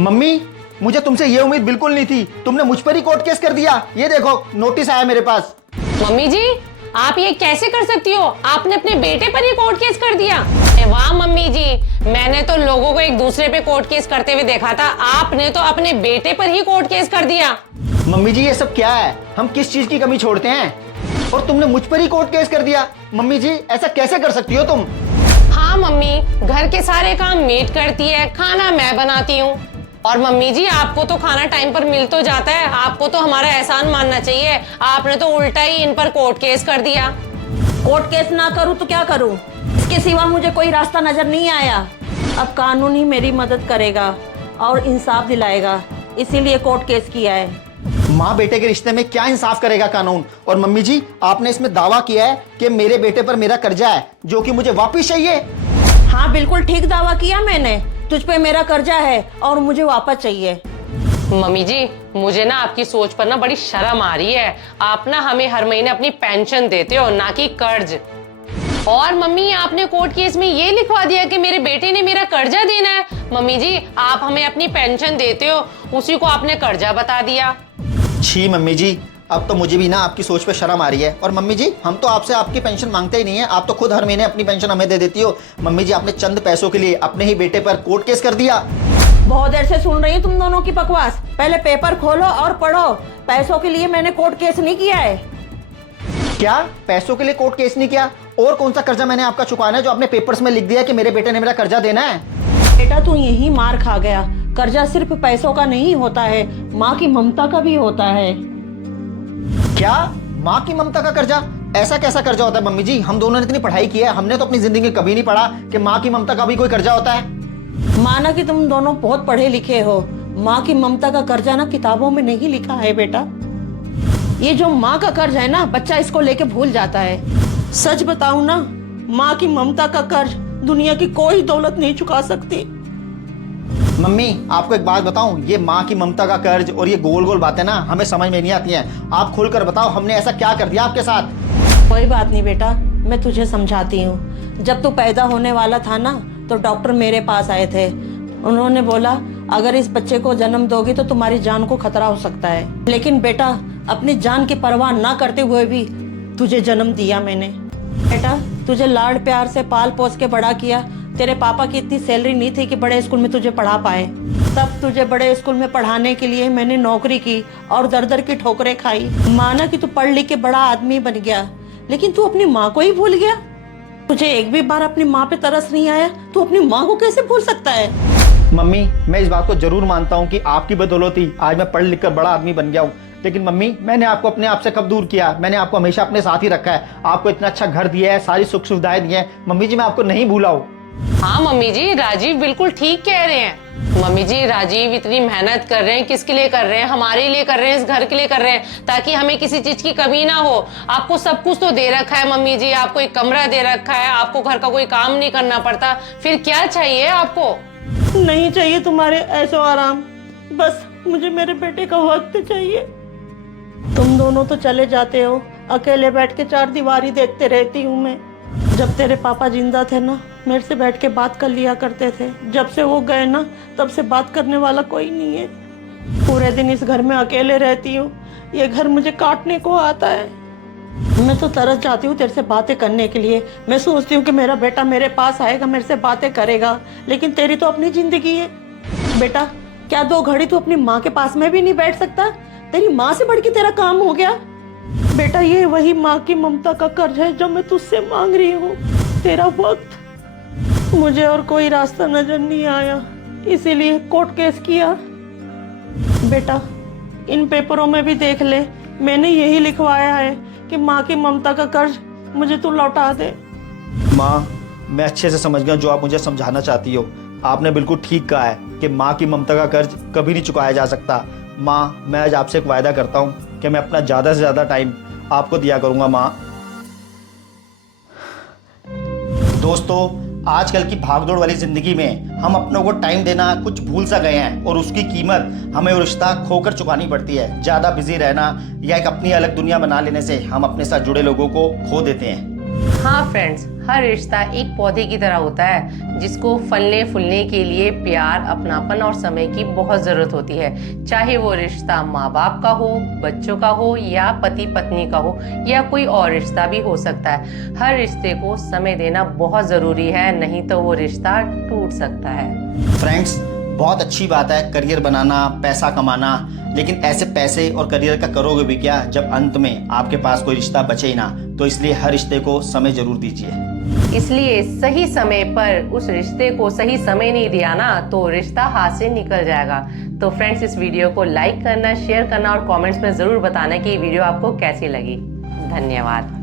Mummy, मुझे तुमसे ये उम्मीद बिल्कुल नहीं थी। तुमने मुझ पर ही कोर्ट केस कर दिया। ये देखो, नोटिस आया मेरे पास। मम्मी जी, आप ये कैसे कर सकती हो? आपने अपने बेटे पर ही कोर्ट केस कर दिया। वाह मम्मी जी, मैंने तो लोगों को एक दूसरे पे कोर्ट केस करते हुए देखा था, आपने तो अपने बेटे पर ही कोर्ट केस कर दिया। मम्मी जी, ये सब क्या है? हम किस चीज की कमी छोड़ते हैं? और तुमने मुझ पर ही कोर्ट केस कर दिया। मम्मी जी, ऐसा कैसे कर सकती हो तुम? हाँ मम्मी, घर के सारे काम मेड करती है, खाना मैं बनाती हूँ। और मम्मी जी, आपको तो खाना टाइम पर मिल तो जाता है, आपको तो हमारा एहसान मानना चाहिए। आपने तो उल्टा ही इन पर कोर्ट केस कर दिया। कोर्ट केस ना करूं तो क्या करूं? इसके सिवा मुझे कोई रास्ता नजर नहीं आया। अब कानून ही मेरी मदद करेगा और इंसाफ दिलाएगा, इसीलिए कोर्ट केस किया है। माँ बेटे के रिश्ते में क्या इंसाफ करेगा कानून? और मम्मी जी, आपने इसमें दावा किया है कि मेरे बेटे पर मेरा कर्जा है जो कि मुझे वापस चाहिए। हाँ, बिल्कुल ठीक दावा किया मैंने। तुझ पे मेरा कर्जा है और मुझे वापस चाहिए। मम्मी जी, मुझे ना आपकी सोच पर ना बड़ी शर्म आ रही है। आप ना हमें हर महीने अपनी पेंशन देते हो, ना कि कर्ज। और मम्मी, आपने कोर्ट केस में ये लिखवा दिया कि मेरे बेटे ने मेरा कर्जा देना है। मम्मी जी, आप हमें अपनी पेंशन देते हो, उसी को आपने कर्जा बता दिया। छी मम्मी जी, अब तो मुझे भी ना आपकी सोच पे शर्म आ रही है। और मम्मी जी, हम तो आपसे आपकी पेंशन मांगते ही नहीं है, आप तो खुद हर महीने अपनी पेंशन हमें दे देती हो। मम्मी जी, आपने चंद पैसों के लिए अपने ही बेटे पर कोर्ट केस कर दिया। बहुत देर से सुन रही हूँ तुम दोनों की बकवास। पहले पेपर खोलो और पढ़ो। पैसों के लिए मैंने कोर्ट केस नहीं किया है। क्या पैसों के लिए कोर्ट केस नहीं किया? और कौन सा कर्जा मैंने आपका चुकाना है जो आपने पेपर्स में लिख दिया कि मेरे बेटे ने मेरा कर्जा देना है? बेटा, तू यही मार खा गया। कर्जा सिर्फ पैसों का नहीं होता है, माँ की ममता का भी होता है। क्या माँ की ममता का कर्जा? ऐसा कैसा कर्जा होता है मम्मी जी? हम दोनों ने इतनी पढ़ाई की है, हमने तो अपनी जिंदगी में कभी नहीं पढ़ा कि माँ की ममता का भी कोई कर्जा होता है। माना कि तुम दोनों बहुत पढ़े लिखे हो, माँ की ममता का कर्जा ना किताबों में नहीं लिखा है बेटा। ये जो माँ का कर्ज है ना, बच्चा इसको लेके भूल जाता है। सच बताऊं ना, माँ की ममता का कर्ज दुनिया की कोई दौलत नहीं चुका सकती। मम्मी, आपको एक बात बताऊं, ये माँ की ममता का कर्ज और ये गोल गोल बातें ना हमें समझ में नहीं आती हैं। आप खुलकर बताओ, हमने ऐसा क्या कर दिया आपके साथ? कोई बात नहीं बेटा, मैं तुझे समझाती हूँ। जब तू पैदा होने वाला था ना, तो डॉक्टर मेरे पास आए थे। उन्होंने बोला, अगर इस बच्चे को जन्म दोगी तो तुम्हारी जान को खतरा हो सकता है। लेकिन बेटा, अपनी जान की परवाह ना करते हुए भी तुझे जन्म दिया मैंने। बेटा, तुझे लाड प्यार से पाल पोस के बड़ा किया। तेरे पापा की इतनी सैलरी नहीं थी कि बड़े स्कूल में तुझे पढ़ा पाए। तब तुझे बड़े स्कूल में पढ़ाने के लिए मैंने नौकरी की और दर दर की ठोकरें खाई। माना कि तू पढ़ लिख के बड़ा आदमी बन गया, लेकिन तू अपनी माँ को ही भूल गया। तुझे एक भी बार अपनी माँ पे तरस नहीं आया? तू अपनी माँ को कैसे भूल सकता है? मम्मी, मैं इस बात को जरूर मानता हूँ कि आपकी बदौलत ही आज मैं पढ़ लिख कर बड़ा आदमी बन गया हूँ। लेकिन मम्मी, मैंने आपको अपने आप से कब दूर किया? मैंने आपको हमेशा अपने साथ ही रखा है। आपको इतना अच्छा घर दिया है, सारी सुख सुविधाएं दी हैं। मम्मी जी, मैं आपको नहीं भूला हूँ। हाँ मम्मी जी, राजीव बिल्कुल ठीक कह रहे हैं। मम्मी जी, राजीव इतनी मेहनत कर रहे हैं, किसके लिए कर रहे हैं? हमारे लिए कर रहे हैं, इस घर के लिए कर रहे हैं, ताकि हमें किसी चीज की कमी ना हो। आपको सब कुछ तो दे रखा है मम्मी जी, आपको एक कमरा दे रखा है, आपको घर का कोई काम नहीं करना पड़ता। फिर क्या चाहिए आपको? नहीं चाहिए तुम्हारे ऐशो आराम, बस मुझे मेरे बेटे का वक्त चाहिए। तुम दोनों तो चले जाते हो, अकेले बैठ के चार दीवारी देखते रहती हूँ मैं। जब तेरे पापा जिंदा थे ना, मेरे से बैठ के बात कर लिया करते थे। जब से वो गए ना, तब से बात करने वाला कोई नहीं है। पूरे दिन इस घर में अकेले रहती हूँ, ये घर मुझे काटने को आता है। मैं तो तरस जाती हूँ तेरे से बातें करने के लिए। मैं सोचती हूँ कि मेरा बेटा मेरे पास आएगा, मेरे से बातें करेगा, लेकिन तेरी तो अपनी जिंदगी है। बेटा, क्या 2 घड़ी तू अपनी माँ के पास में भी नहीं बैठ सकता? तेरी माँ से बढ़ के तेरा काम हो गया। बेटा, ये वही माँ की ममता का कर्ज है जो मैं तुझसे मांग रही हूँ, तेरा वक्त। मुझे और कोई रास्ता नजर नहीं आया, इसीलिए कोर्ट केस किया। बेटा, इन पेपरों में भी देख ले, मैंने यही लिखवाया है कि माँ की ममता का कर्ज मुझे तू लौटा दे। माँ, मैं अच्छे से समझ गया जो आप मुझे समझाना चाहती हो। आपने बिल्कुल ठीक कहा है कि माँ की ममता का कर्ज कभी नहीं चुकाया जा सकता। माँ, मैं आज आपसे एक वायदा करता हूँ कि मैं अपना ज़्यादा से ज़्यादा टाइम आपको दिया करूँगा। माँ। दोस्तों, आजकल की भागदौड़ वाली ज़िंदगी में हम अपनों को टाइम देना कुछ भूल सा गए हैं और उसकी कीमत हमें वो रिश्ता खोकर चुकानी पड़ती है। ज़्यादा बिजी रहना या एक अपनी अलग दुनिया बना लेने से हम अपने साथ जुड़े लोगों को खो देते हैं। हाँ फ्रेंड्स, हर रिश्ता एक पौधे की तरह होता है जिसको फलने फूलने के लिए प्यार, अपनापन और समय की बहुत जरूरत होती है। चाहे वो रिश्ता माँ बाप का हो, बच्चों का हो या पति पत्नी का हो या कोई और रिश्ता भी हो सकता है। हर रिश्ते को समय देना बहुत जरूरी है, नहीं तो वो रिश्ता टूट सकता है। फ्रेंड्स, बहुत अच्छी बात है करियर बनाना, पैसा कमाना, लेकिन ऐसे पैसे और करियर का करोगे भी क्या जब अंत में आपके पास कोई रिश्ता बचे ही ना। तो इसलिए हर रिश्ते को समय जरूर दीजिए। इसलिए सही समय पर उस रिश्ते को सही समय नहीं दिया ना तो रिश्ता हाथ से निकल जाएगा। तो फ्रेंड्स, इस वीडियो को लाइक करना, शेयर करना और कमेंट्स में जरूर बताना कि ये वीडियो आपको कैसी लगी। धन्यवाद।